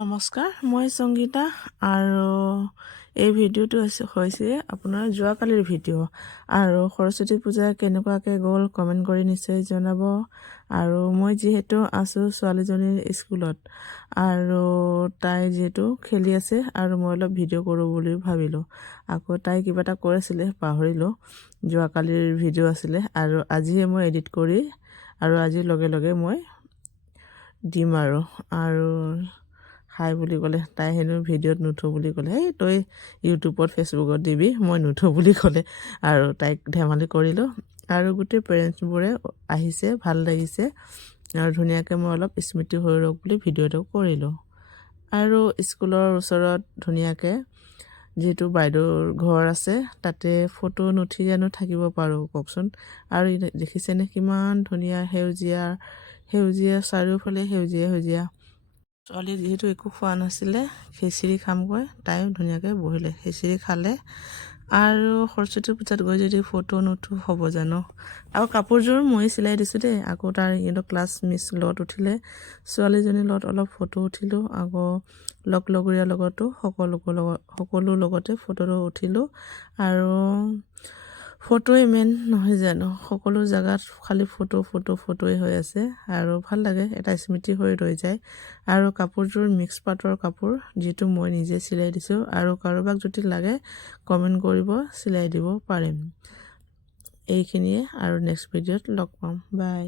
নমস্কাৰ, মই সংগীতা আৰু এই ভিডিঅ'টো হৈছে আপোনাৰ যোৱাকালিৰ ভিডিঅ' আৰু সৰস্বতী পূজা কেনেকুৱাকৈ গ'ল কমেণ্ট কৰি নিশ্চয় জনাব। আৰু মই যিহেতু আছোঁ ছোৱালীজনীৰ স্কুলত আৰু তাই যিহেতু খেলি আছে আৰু মই অলপ ভিডিঅ' কৰোঁ বুলি ভাবিলোঁ। আকৌ তাই কিবা এটা কৈ আছিলে, পাহৰিলোঁ। যোৱাকালিৰ ভিডিঅ' আছিলে আৰু আজিহে মই এডিট কৰি আৰু আজিৰ লগে লগে মই দিম আৰু হাই বুলি ক'লে। তাই হেনো ভিডিঅ'ত নুঠো বুলি ক'লে, এই তই ইউটিউবত ফেচবুকত দিবি, মই নুঠো বুলি ক'লে। আৰু তাইক ধেমালি কৰিলোঁ আৰু গোটেই পেৰেণ্টছবোৰে আহিছে, ভাল লাগিছে আৰু ধুনীয়াকৈ মই অলপ স্মৃতি হৈ ৰওক বুলি ভিডিঅ'টো কৰিলোঁ। আৰু স্কুলৰ ওচৰত ধুনীয়াকৈ যিহেতু বাইদেউৰ ঘৰ আছে, তাতে ফটো নুঠি জানো থাকিব পাৰোঁ কওকচোন। আৰু দেখিছেনে কিমান ধুনীয়া সেউজীয়া চাৰিওফালে সেউজীয়া। ছোৱালী যিহেতু একো খোৱা নাছিলে, খিচিৰি খামগৈ, তাইও ধুনীয়াকৈ বহিলে, খিচিৰি খালে। আৰু সৰস্বতী পূজাত গৈ যদি ফটো নুঠো হ'ব জানো। আৰু কাপোৰযোৰ মই চিলাই দিছোঁ দেই। আকৌ তাৰ কিন্তু ক্লাছ মিছ লগত উঠিলে, ছোৱালীজনীৰ লগত অলপ ফটো উঠিলোঁ। আকৌ লগৰীয়াৰ লগতো সকলো লগতে ফটোটো উঠিলোঁ। আৰু ফটোৱে মেইন নহয় জানো, সকলো জেগাত খালি ফটোৱে হৈ আছে আৰু ভাল লাগে, এটা স্মৃতি হৈ ৰৈ যায়। আৰু কাপোৰযোৰ মিক্স পাটৰ কাপোৰ, যিটো মই নিজে চিলাই দিছোঁ। আৰু কাৰোবাক যদি লাগে কমেণ্ট কৰিব, চিলাই দিব পাৰিম। এইখিনিয়ে আৰু নেক্সট ভিডিঅ'ত লগ পাম, বাই।